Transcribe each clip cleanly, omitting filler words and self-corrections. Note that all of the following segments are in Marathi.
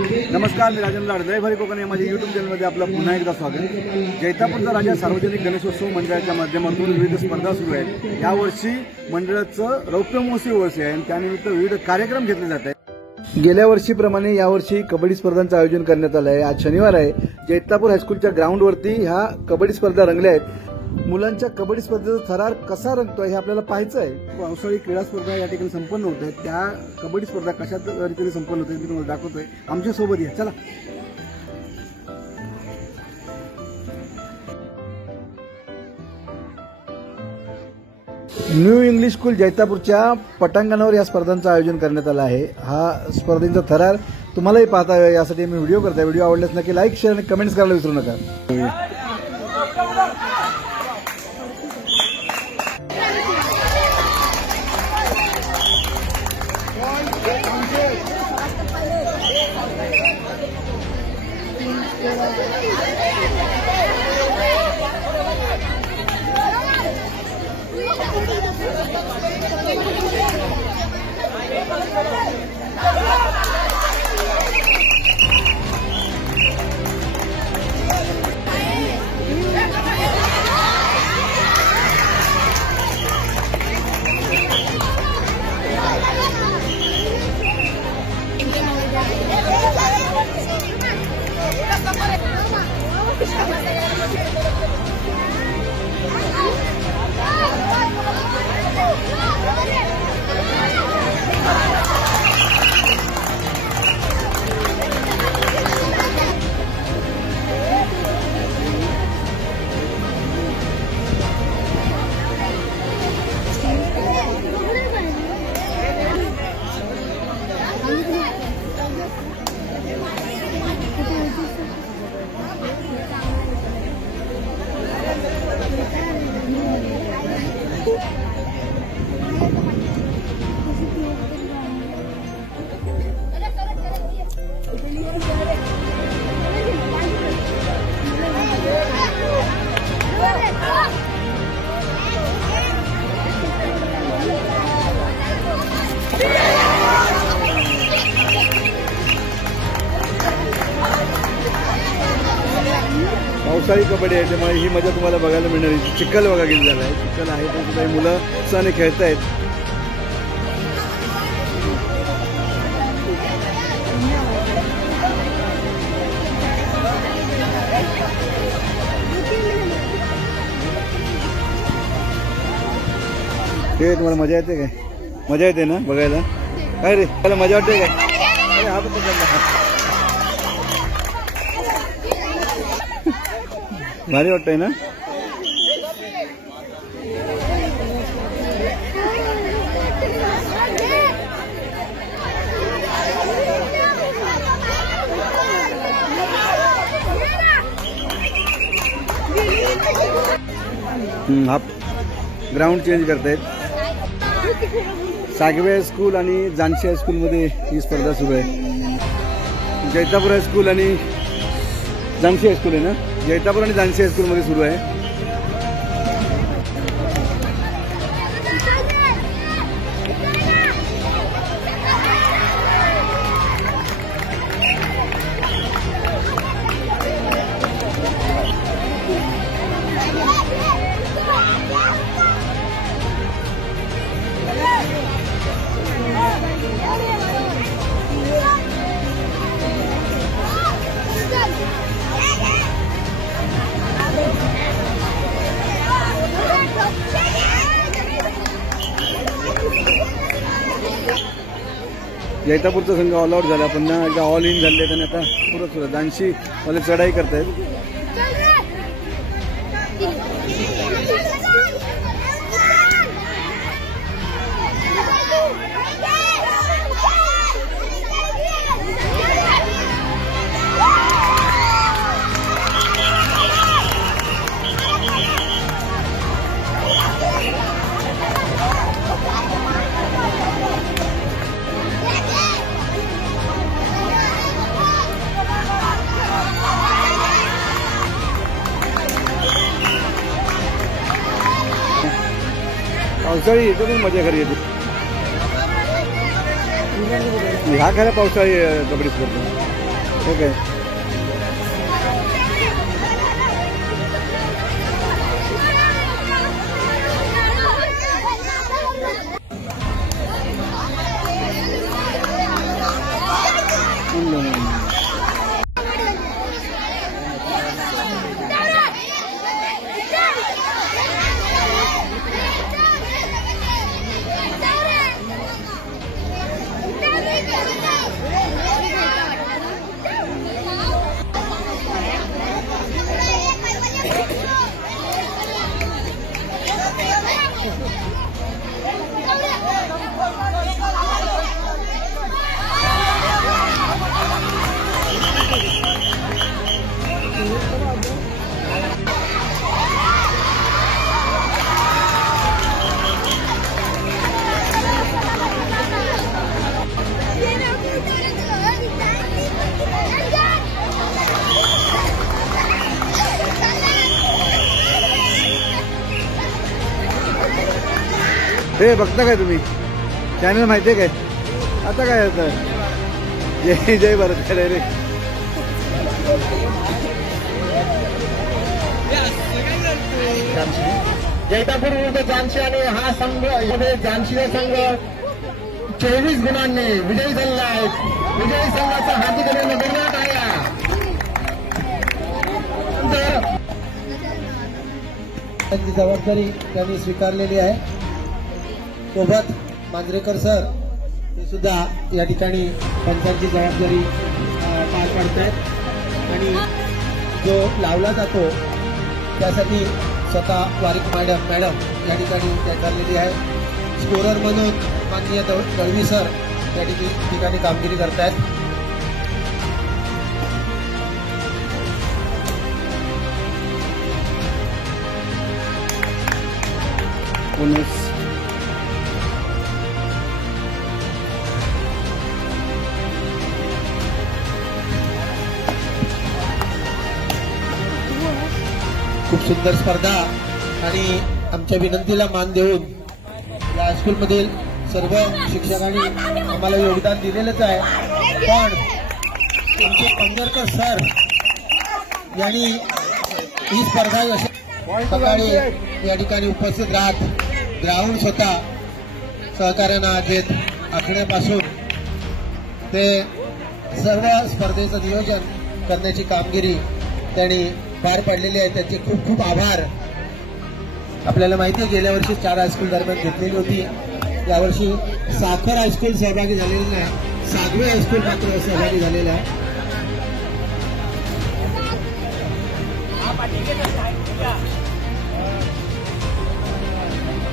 नमस्कार, मी राजेंद्र लाड, जय भरी कोकण या माझ्या यूट्यूब चॅनलमध्ये आपलं पुन्हा एकदा स्वागत. जैतापूरचा राजा सार्वजनिक गणेशोत्सव मंडळाच्या माध्यमातून विविध स्पर्धा सुरू आहेत. यावर्षी मंडळाचं रौप्य महोत्सवी वर्ष आहे आणि त्यानिमित्त विविध कार्यक्रम घेतले जात आहेत. गेल्या वर्षीप्रमाणे यावर्षी कबड्डी स्पर्धांचं आयोजन करण्यात आलं आहे. आज शनिवार आहे. जैतापूर हायस्कूलच्या ग्राउंडवरती ह्या कबड्डी स्पर्धा रंगल्या आहेत. मुलांच्या कबड्डी स्पर्धेचा थरार कसा रंगतोय हे आपल्याला पाहायचं आहे. पावसाळी क्रीडा स्पर्धा या ठिकाणी संपन्न होत आहेत. त्या कबड्डी स्पर्धा कशा रीतीने संपन्न होत आहेत मी तुम्हाला दाखवतोय. आमच्या सोबत या, चला. न्यू इंग्लिश स्कूल जैतापूरच्या पटांगणावर या स्पर्धांचं आयोजन करण्यात आलं आहे. हा स्पर्धेचा थरार तुम्हालाही पाहता यावा यासाठी मी व्हिडिओ करतोय. व्हिडिओ आवडल्यास नक्की लाईक, शेअर आणि कमेंट्स करायला विसरू नका. पावसाळी कबड्डी आहे त्यामुळे ही मजा तुम्हाला बघायला मिळणार आहे. चिखल बघा किती झाला आहे. चिखल आहे तर काही मुलं उत्साहाने खेळतायत. ते तुम्हाला मजा येते काय? मजा येते ना बघायला? काय रे त्याला मजा वाटते काय? हा भारी वाटतंय ना? हा ग्राउंड चेंज करतायत. सागवे स्कूल आणि जानशी हायस्कूलमध्ये ही स्पर्धा सुरू आहे. जैतापूर हायस्कूल आणि जानशी हायस्कूल आहे ना? जैतापूर आणि जानशी हायस्कूलमध्ये सुरू आहे. जैतापूरचा संघ ऑल आउट झाला. पुन्हा एकदा ऑल इन झाले आणि आता पुरत सुरू. जानशी मध्ये चढाई करतायत. पावसाळी येतो पण मजा खरी येते. ह्या खऱ्या पावसाळी कबड्डी स्पर्धा. ठीक आहे. हे बघता काय तुम्ही चॅनल माहिती आहे काय आता काय होतं जय जय भारत काय डायरेक्ट जैतापूर विरुद्ध झांसी आणि हा संघ झांसीचा संघ 24 गुणांनी विजयी झालेला आहे. विजयी संघाचा हार्दिक अभिनंदन करण्यात आला. त्यांची जबाबदारी त्यांनी स्वीकारलेली आहे. सोबत मांजरेकर सर हे सुद्धा या ठिकाणी पंचांची जबाबदारी पार पाडतायत आणि जो लावला जातो त्यासाठी स्वतः वारिक मॅडम या ठिकाणी ठरलेली आहे. स्कोरर म्हणून माननीय दळवी सर या ठिकाणी कामगिरी करतायत. खूप सुंदर स्पर्धा आणि आमच्या विनंतीला मान देऊन या हायस्कूलमधील सर्व शिक्षकांनी आम्हाला योगदान दिलेलंच आहे. पण तुमचे पंढरकर सर यांनी ही स्पर्धा सकाळी या ठिकाणी उपस्थित राहत ग्राउंड स्वतः सहकार्यांना घेत आखण्यापासून ते सर्व स्पर्धेचं नियोजन करण्याची कामगिरी त्यांनी पार पाडलेली आहे. त्यांचे खूप खूप आभार. आपल्याला माहिती आहे गेल्या वर्षी 4 हायस्कूल दरम्यान घेतलेली होती. यावर्षी साखर हायस्कूल सहभागी झालेली नाही, सागवे हायस्कूल मात्र सहभागी झालेला आहे.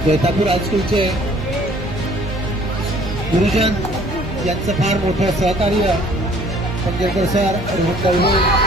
जैतापूर हायस्कूलचे गुरुजन यांचं फार मोठं सहकार्य पंढरकर सर रोहन दवले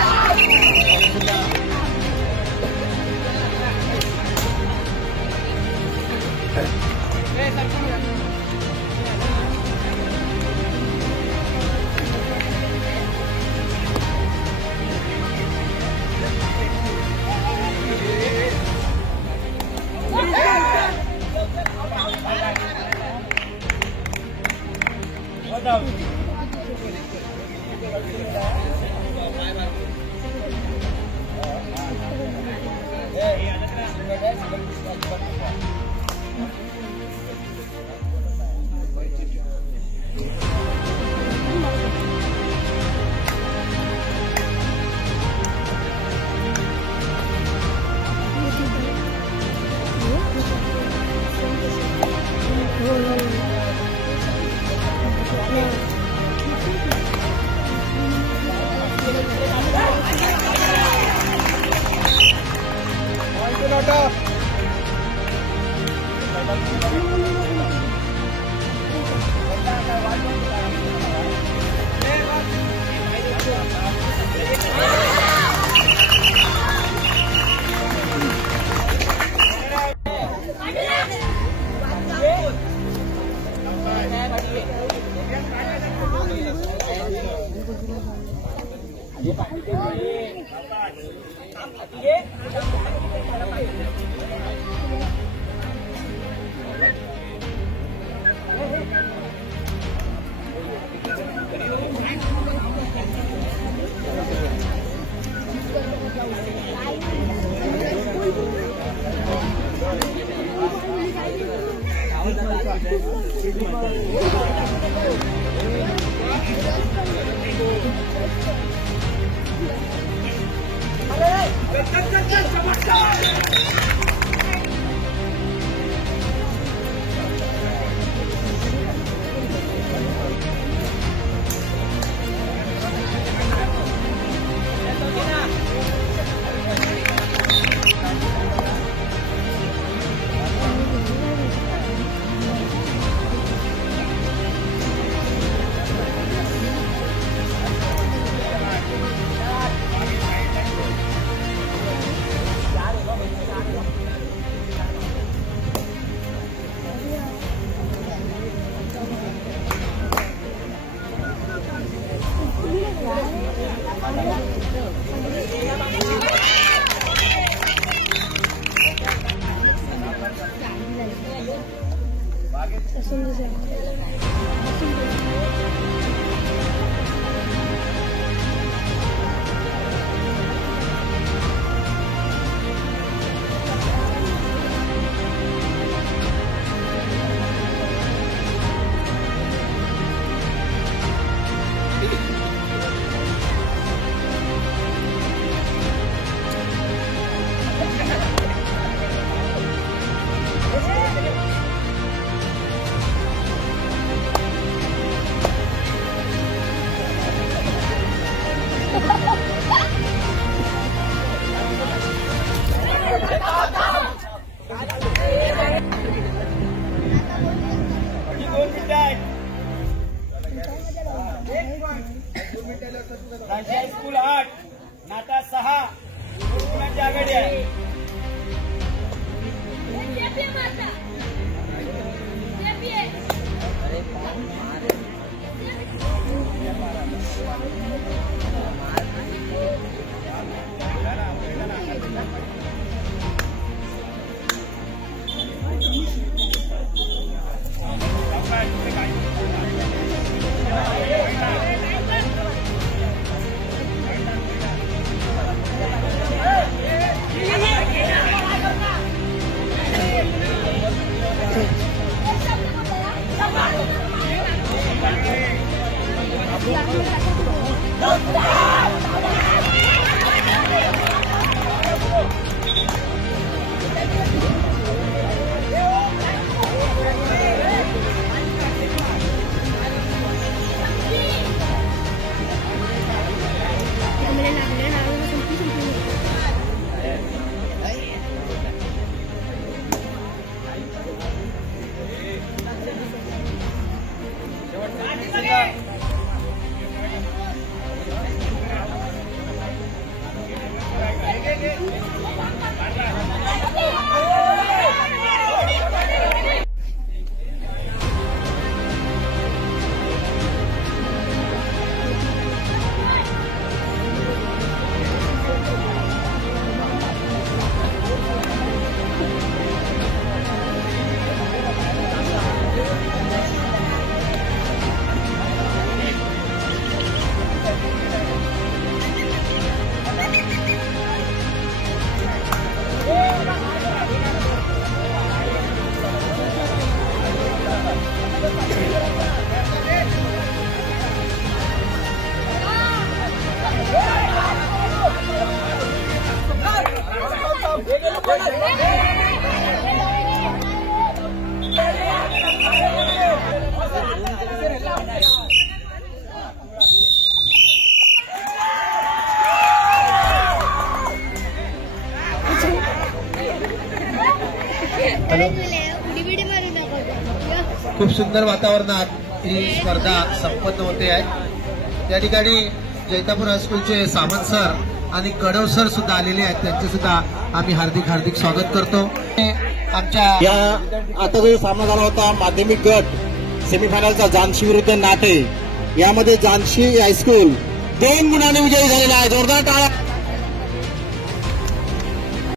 स्कूल 8 नाटा 6 गुरुकुलांची आघाडी आहे. खूप सुंदर वातावरणात ही स्पर्धा संपन्न होते आहे. त्या ठिकाणी जैतापूर हायस्कूलचे सावंत सर आणि कडव सर सुद्धा आलेले आहेत. त्यांचे सुद्धा आम्ही हार्दिक स्वागत करतो. आमच्या या आता जो सामना झाला होता माध्यमिक गट सेमीफायनलचा जानशी विरुद्ध नाटे, यामध्ये जानशी हायस्कूल 2 गुणांनी विजयी झालेला आहे. जोरदार टाळ्या.